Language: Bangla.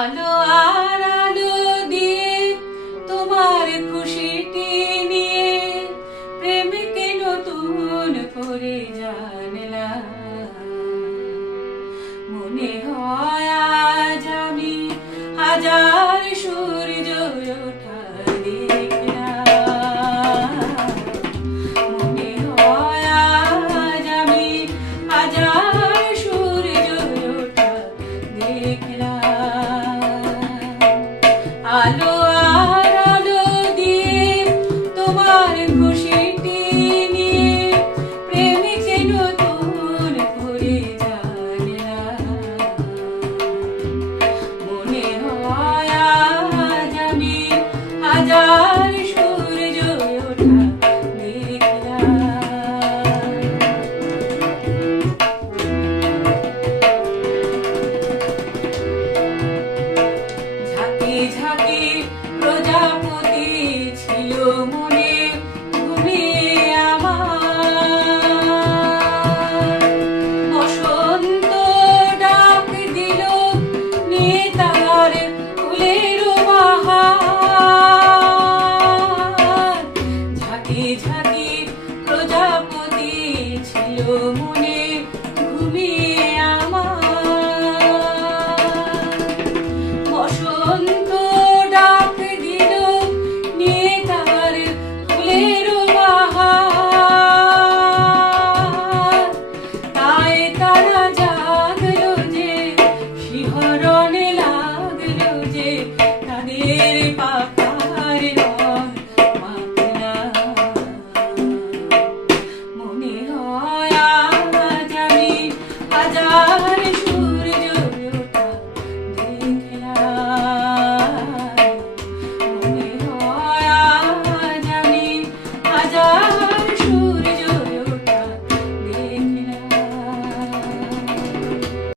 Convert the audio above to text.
আলো আর আলো দিয়ে তোমার খুশিটি নিয়ে প্রেমকে নতুন করে জানলাম। মনে হয় আজ আমি হাজার সূর্য ওঠা দেখলাম। মনে হয় আজ আমি হাজার সূর্য ওঠা দেখলাম। আলো আর আলো দিয়ে তোমার খুশিটি নিয়ে প্রেমকে নতুন করে জানলাম। মনে হয় আজ আমি হাজার সূর্য ওঠা দেখলাম। ঝাঁকে ঝাঁকে প্রজাপতি ছিল মনে ঘুমিয়ে আমার। বসন্ত ডাক দিল নিয়ে তার ফুলের বাহার। ঝাঁকে ঝাঁকে প্রজাপতি ছিল মনে ঘুমিয়ে